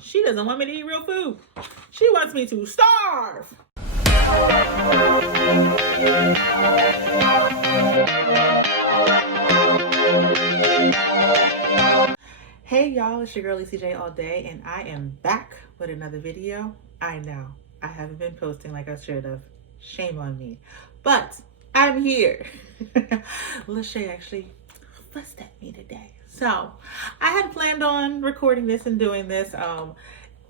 She doesn't want me to eat real food. She wants me to starve. Hey y'all, it's your girl CJ all day, and I am back with another video. I know I haven't been posting like I should have. Shame on me, but I'm here. Lachey actually fussed at me today, so I had planned on recording this and doing this.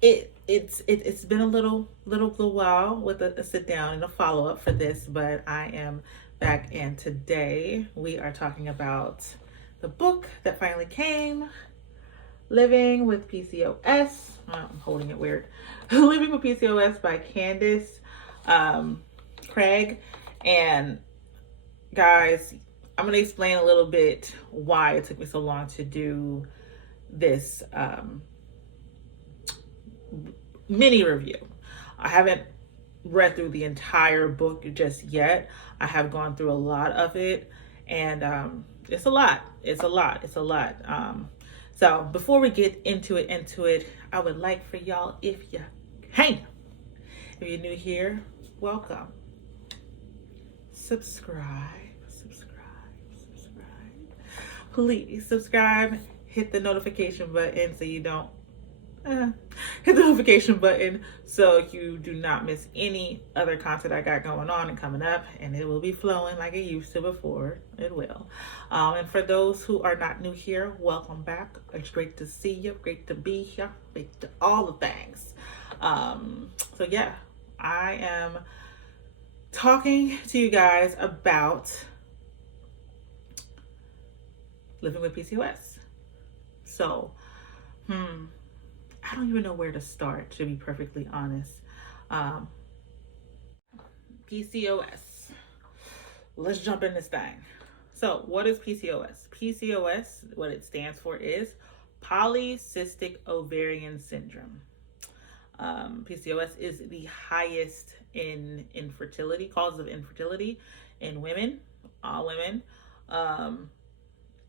It's been a little while with a sit down and a follow up for this, but I am back, and today we are talking about the book that finally came. Living with PCOS. I'm holding it weird. Living with PCOS by Candice Craig. And guys, I'm going to explain a little bit why it took me so long to do this mini review. I haven't read through the entire book just yet. I have gone through a lot of it, and it's a lot. So before we get into it, I would like for y'all, if you're new here, welcome. Subscribe. Please subscribe. Hit the notification button so you don't hit the notification button so you do not miss any other content I got going on and coming up, and it will be flowing like it used to before. It will. And for those who are not new here, welcome back. It's great to see you, great to be here, great to all the things. So yeah, I am talking to you guys about living with PCOS. So I don't even know where to start, to be perfectly honest. PCOS. Let's jump in this thing. So what is PCOS? PCOS, what it stands for is polycystic ovarian syndrome. PCOS is the highest in infertility, cause of infertility in women, all women.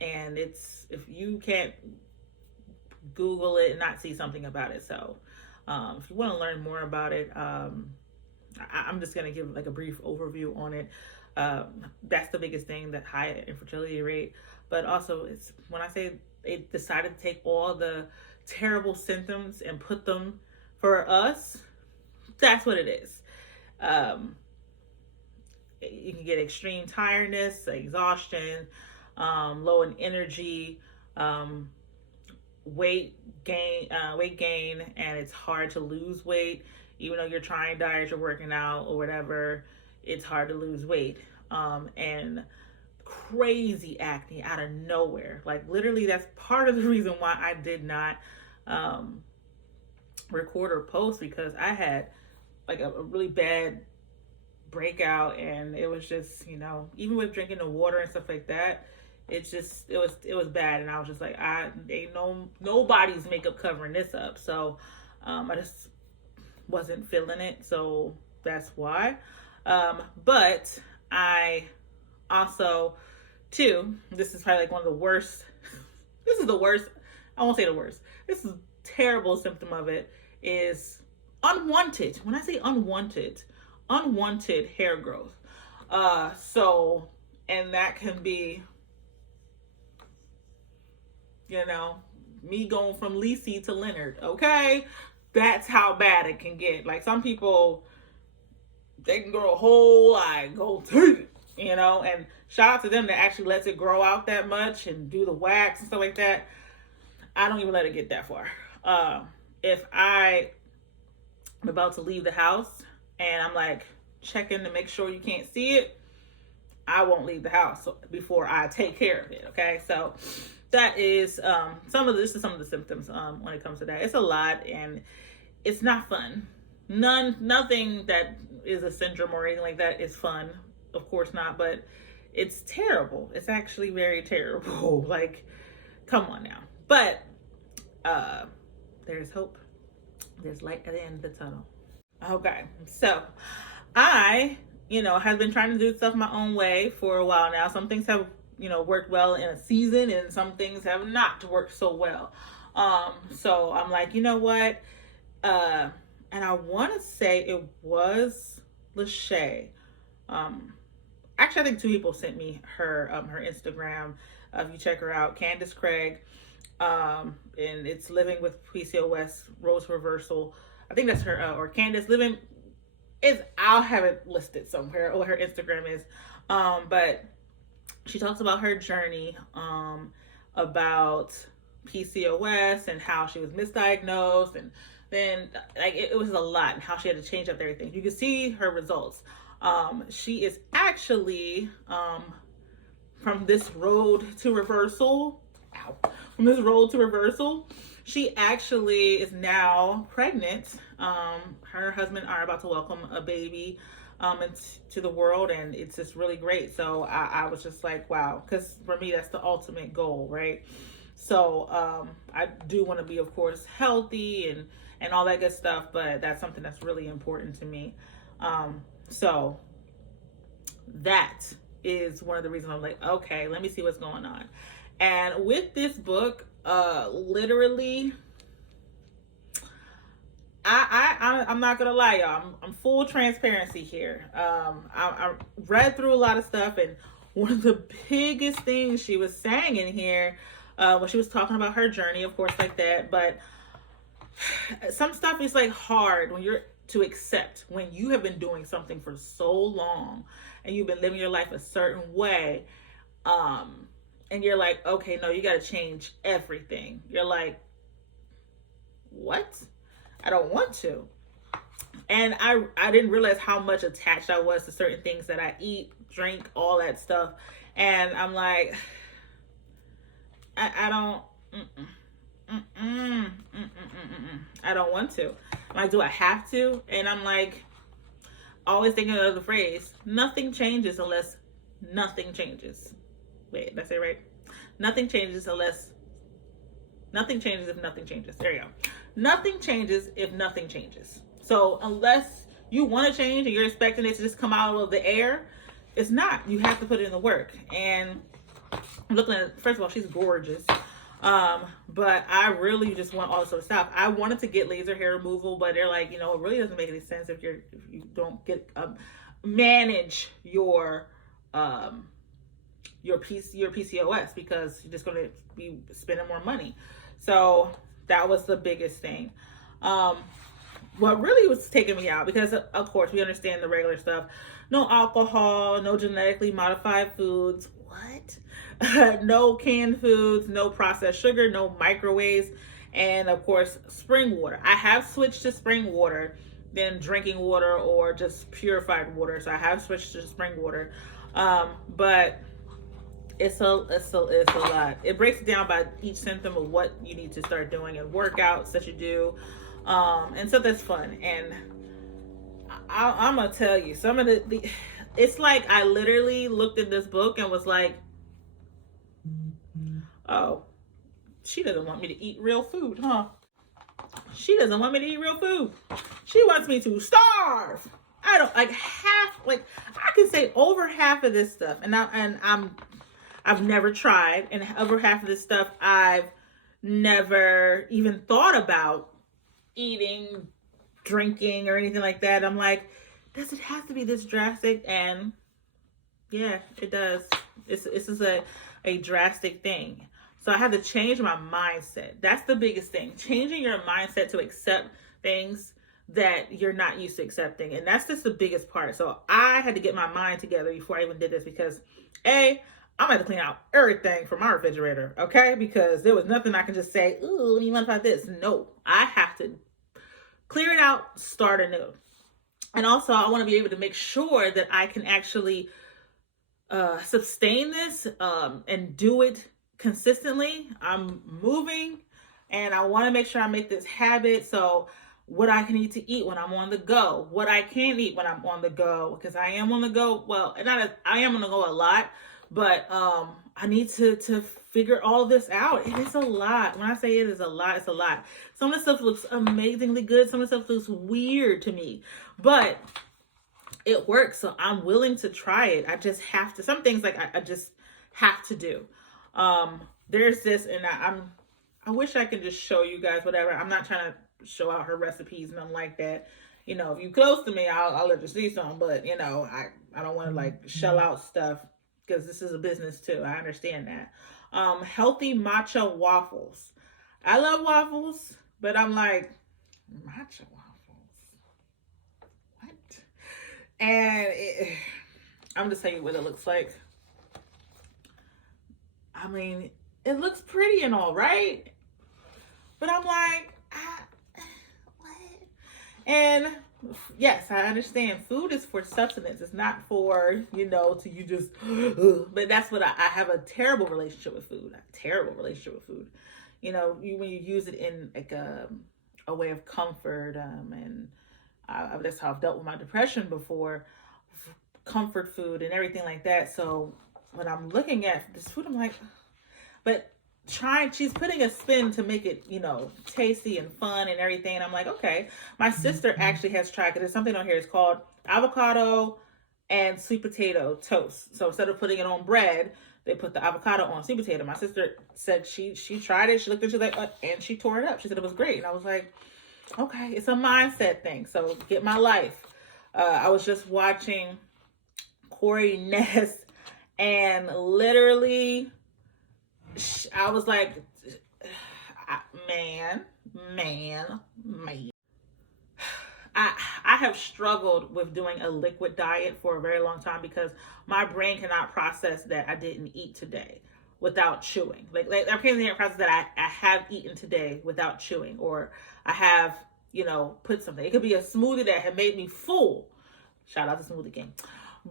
And it's, if you can't Google it and not see something about it. So if you want to learn more about it, I'm just going to give like a brief overview on it. That's the biggest thing, that high infertility rate. But also, it's when I say they decided to take all the terrible symptoms and put them for us, that's what it is. You can get extreme tiredness, exhaustion, low in energy, weight gain, and it's hard to lose weight. Even though you're trying diets, you're working out or whatever, it's hard to lose weight. And crazy acne out of nowhere. Like literally, that's part of the reason why I did not record or post, because I had like a really bad breakout, and it was just, even with drinking the water and stuff like that, it was bad, and I was just like, ain't nobody's makeup covering this up. So I just wasn't feeling it, so that's why. But I also too, this is probably like one of the worst, this is the worst, I won't say the worst, this is terrible symptom of it, is unwanted. When I say unwanted hair growth. And that can be, me going from Lacey to Leonard, okay? That's how bad it can get. Like some people, they can grow a whole go take it, and shout out to them that actually lets it grow out that much and do the wax and stuff like that. I don't even let it get that far. If I'm about to leave the house and I'm like checking to make sure you can't see it, I won't leave the house before I take care of it, okay? So that is some of the symptoms when it comes to that. It's a lot, and it's not fun. Nothing that is a syndrome or anything like that is fun. Of course not, but it's terrible. It's actually very terrible. Like, come on now. But there's hope. There's light at the end of the tunnel. Okay, so I, have been trying to do stuff my own way for a while now. Some things have, worked well in a season, and some things have not worked so well. So I'm like, you know what? And I want to say it was Lachey. Actually, I think 2 people sent me her Instagram. If you check her out, Candice Craig, and it's Living with PCOS Rose Reversal. I think that's her, or Candice Living is. I'll have it listed somewhere what her Instagram is. But she talks about her journey, about PCOS and how she was misdiagnosed, and then like it was a lot, and how she had to change up everything. You can see her results. She is actually from this road to reversal. From this road to reversal, she actually is now pregnant. Her husband are about to welcome a baby into the world, and it's just really great. So I was just like, wow, because for me that's the ultimate goal, right? So I do want to be, of course, healthy and all that good stuff, but that's something that's really important to me. So that is one of the reasons I'm like, okay, let me see what's going on. And with this book, literally, I'm not gonna lie, y'all. I'm full transparency here. I read through a lot of stuff, and one of the biggest things she was saying in here, when she was talking about her journey, of course, like that. But some stuff is like hard when you're to accept when you have been doing something for so long, and you've been living your life a certain way, and you're like, okay, no, you got to change everything. You're like, what? I don't want to. And I didn't realize how much attached I was to certain things that I eat, drink, all that stuff. And I'm like, I don't, I don't want to. I'm like, do I have to? And I'm like, always thinking of the phrase, nothing changes unless nothing changes. Wait, did I say it right? Nothing changes if nothing changes. There you go. Nothing changes if nothing changes. So unless you want to change and you're expecting it to just come out of the air, it's not. You have to put in the work. And I'm looking at, first of all, she's gorgeous. But I really just want all this sort of stuff. I wanted to get laser hair removal, but they're like, it really doesn't make any sense if you don't get manage your PCOS, because you're just going to be spending more money. So that was the biggest thing. What really was taking me out, because of course we understand the regular stuff: no alcohol, no genetically modified foods, no canned foods, no processed sugar, no microwaves, and of course spring water. I have switched to spring water than drinking water or just purified water, so I have switched to spring water. But it's a lot. It breaks it down by each symptom of what you need to start doing, and workouts that you do, and so that's fun. And I'm gonna tell you, some of the it's like I literally looked at this book and was like, oh, she doesn't want me to eat real food, huh? She doesn't want me to eat real food. She wants me to starve. I don't like half. Like I can say over half of this stuff, and I've never tried, and over half of this stuff I've never even thought about eating, drinking, or anything like that. I'm like, does it have to be this drastic? And yeah, it does. This is a drastic thing. So I had to change my mindset. That's the biggest thing. Changing your mindset to accept things that you're not used to accepting. And that's just the biggest part. So I had to get my mind together before I even did this, because I'm going to clean out everything from my refrigerator, okay? Because there was nothing I can just say, ooh, you want about this? No, I have to clear it out, start anew. And also I want to be able to make sure that I can actually sustain this and do it consistently. I'm moving, and I want to make sure I make this habit. So what I can eat to eat when I'm on the go, what I can't eat when I'm on the go, because I am on the go. Well, I am on the go a lot, but I need to figure all of this out. It is a lot. When I say it is a lot, it's a lot. Some of the stuff looks amazingly good. Some of the stuff looks weird to me, but it works. So I'm willing to try it. I just have to. Some things like I just have to do. There's this, and I wish I could just show you guys whatever. I'm not trying to show out her recipes, nothing like that. You know, if you close to me, I'll let you see some. But you know, I don't want to like shell out stuff because this is a business too. I understand that. Healthy matcha waffles. I love waffles, but I'm like, matcha waffles? What? And I'm just telling you what it looks like. I mean, it looks pretty and all, right? But I'm like, what? And yes, I understand. Food is for sustenance. It's not for, you know, to you just, but that's what I have a terrible relationship with food. A terrible relationship with food. You know, when you use it in like a way of comfort, and that's how I've dealt with my depression before, comfort food and everything like that. So when I'm looking at this food, I'm like, but she's putting a spin to make it, you know, tasty and fun and everything. And I'm like, okay. My sister actually has tried, because there's something on here. It's called avocado and sweet potato toast. So instead of putting it on bread, they put the avocado on sweet potato. My sister said she tried it. She looked at it, she's like, and she tore it up. She said it was great. And I was like, okay, it's a mindset thing. So get my life. I was just watching Corey Ness, and literally I was like, man. I have struggled with doing a liquid diet for a very long time because my brain cannot process that I didn't eat today without chewing. Like I can't process that I have eaten today without chewing, or I have, you know, put something. It could be a smoothie that had made me full. Shout out to Smoothie King.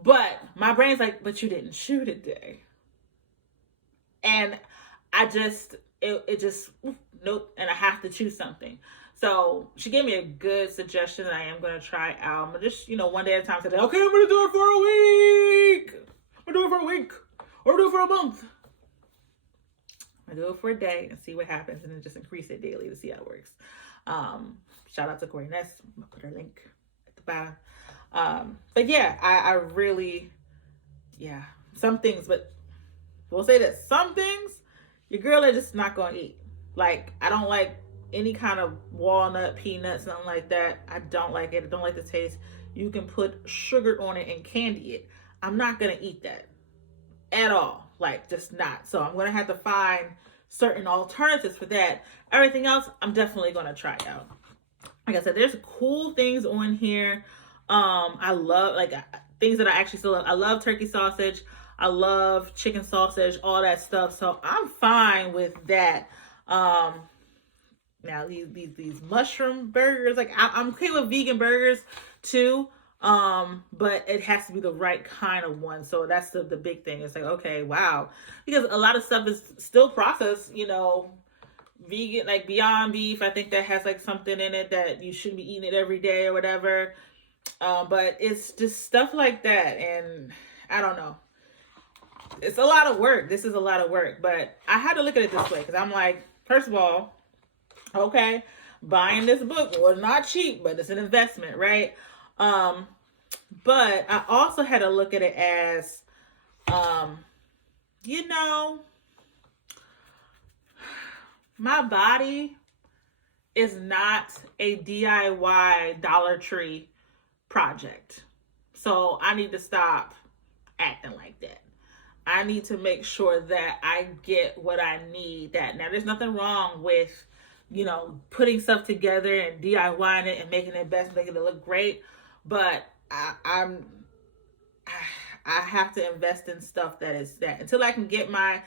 But my brain's like, but you didn't chew today. And I just, it just, nope. And I have to choose something. So she gave me a good suggestion that I am going to try out. I'm just, you know, one day at a time today. Okay, I'm going to do it for a week. I'm going to do it for a week. Or do it for a month. I'm going to do it for a day and see what happens. And then just increase it daily to see how it works. Shout out to Corey Ness. I'm going to put her link at the bottom. But yeah, I really, yeah, some things, but we'll say that some things your girl is just not going to eat. Like, I don't like any kind of walnut, peanuts, nothing like that. I don't like it. I don't like the taste. You can put sugar on it and candy it. I'm not going to eat that at all. Like, just not. So I'm going to have to find certain alternatives for that. Everything else, I'm definitely going to try out. Like I said, there's cool things on here. I love, like, things that I actually still love. I love turkey sausage. I love chicken sausage, all that stuff. So I'm fine with that. Now these mushroom burgers, like I'm okay with vegan burgers too. But it has to be the right kind of one. So that's the big thing. It's like, okay, wow. Because a lot of stuff is still processed, you know, vegan, like Beyond Beef. I think that has like something in it that you shouldn't be eating it every day or whatever. But it's just stuff like that. And I don't know. It's a lot of work. This is a lot of work, but I had to look at it this way because I'm like, first of all, okay, buying this book was not cheap, but it's an investment, right? But I also had to look at it as, you know, my body is not a DIY Dollar Tree project. So I need to stop acting like that. I need to make sure that I get what I need. Now, there's nothing wrong with, you know, putting stuff together and DIYing it and making it best, making it look great. But I have to invest in stuff that is that. Until I can get my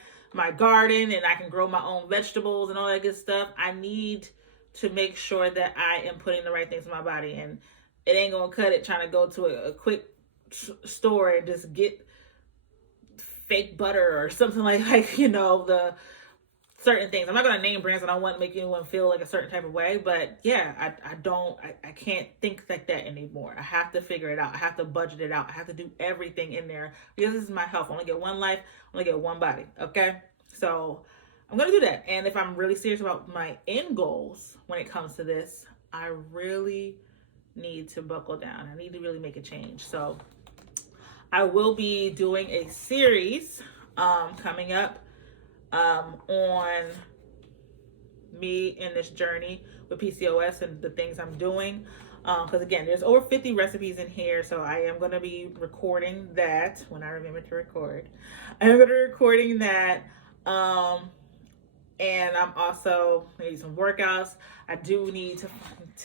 garden and I can grow my own vegetables and all that good stuff, I need to make sure that I am putting the right things in my body. And it ain't going to cut it trying to go to a quick store and just get fake butter or something like, you know, the certain things. I'm not going to name brands. I don't want to make anyone feel like a certain type of way, but yeah, I can't think like that anymore. I have to figure it out. I have to budget it out. I have to do everything in there because this is my health. I only get one life. I only get one body. Okay. So I'm going to do that. And if I'm really serious about my end goals when it comes to this, I really need to buckle down. I need to really make a change. So I will be doing a series coming up on me in this journey with PCOS and the things I'm doing. Because again, there's over 50 recipes in here, so I am going to be recording that when I remember to record. I'm going to be recording that, and I'm also maybe some workouts. I do need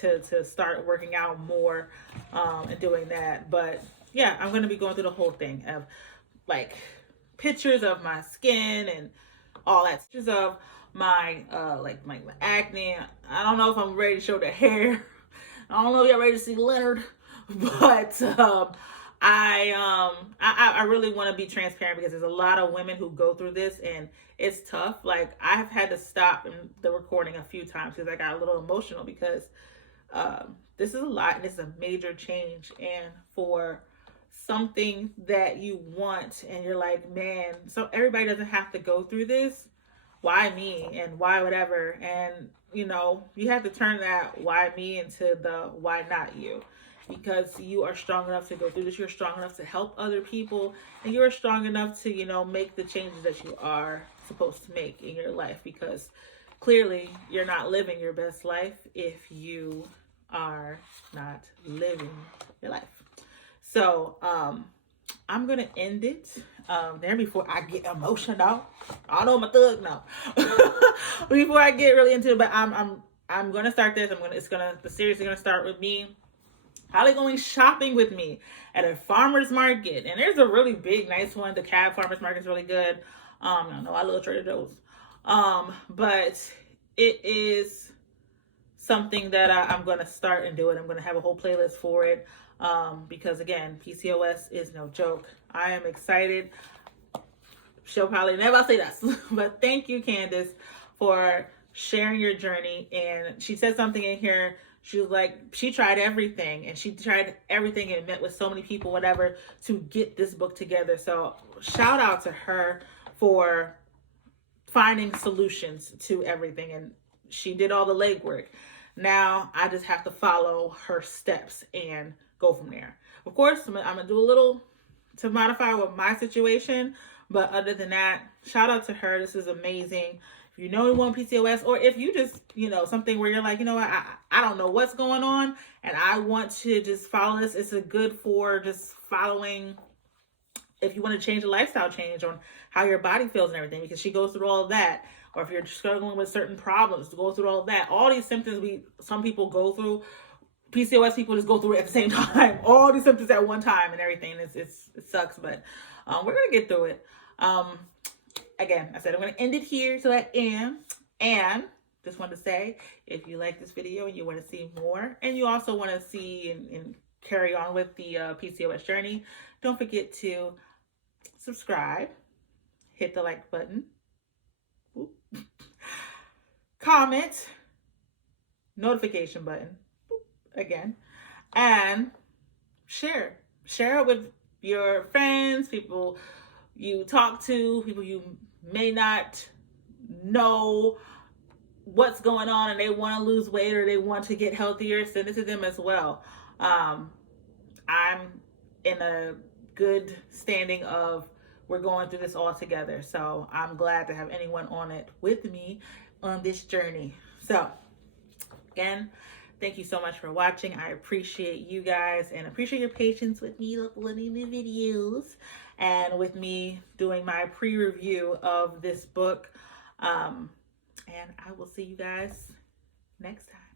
to start working out more, and doing that. But yeah, I'm going to be going through the whole thing of like pictures of my skin and all that, pictures of my like my acne. I don't know if I'm ready to show the hair. I don't know if y'all ready to see Leonard, but I really want to be transparent because there's a lot of women who go through this and it's tough. Like I've had to stop the recording a few times because I got a little emotional because this is a lot and it's a major change, and for something that you want and you're like, man, so everybody doesn't have to go through this. Why me and why whatever? And you know, you have to turn that why me into the why not you, because you are strong enough to go through this. You're strong enough to help other people, and you're strong enough to, you know, make the changes that you are supposed to make in your life, because clearly you're not living your best life if you are not living your life. So I'm gonna end it there before I get emotional. I know I'm a thug now. Before I get really into it, but I'm gonna start this. The series is gonna start with me probably going shopping with me at a farmer's market. And there's a really big, nice one. The Cab Farmer's Market is really good. I know I love Trader Joe's. But it is something that I'm going to start and do it. I'm going to have a whole playlist for it. Because again, PCOS is no joke. I am excited. She'll probably never say that. But thank you, Candice, for sharing your journey. And she said something in here. She was like, she tried everything and met with so many people, whatever, to get this book together. So shout out to her for finding solutions to everything. And she did all the legwork. Now I just have to follow her steps and go from there. Of course, I'm going to do a little to modify with my situation. But other than that, shout out to her. This is amazing. If you know anyone PCOS, or if you just, you know, something where you're like, you know what, I don't know what's going on and I want to just follow this. It's a good for just following if you want to change a lifestyle change on how your body feels and everything, because she goes through all of that. Or if you're struggling with certain problems, to go through all of that. All these symptoms some people go through. PCOS people just go through it at the same time. All these symptoms at one time and everything. It sucks, but we're going to get through it. Again, I said I'm going to end it here, so I am. And just want to say, if you like this video and you want to see more, and you also want to see and carry on with the PCOS journey, don't forget to subscribe, hit the like button, comment, notification button, again, and share it with your friends, people you talk to, people you may not know what's going on and they want to lose weight or they want to get healthier. Send it to them as well. I'm in a good standing of we're going through this all together, so I'm glad to have anyone on it with me on this journey. So again, thank you so much for watching. I appreciate you guys and appreciate your patience with me uploading the videos and with me doing my pre-review of this book. And I will see you guys next time.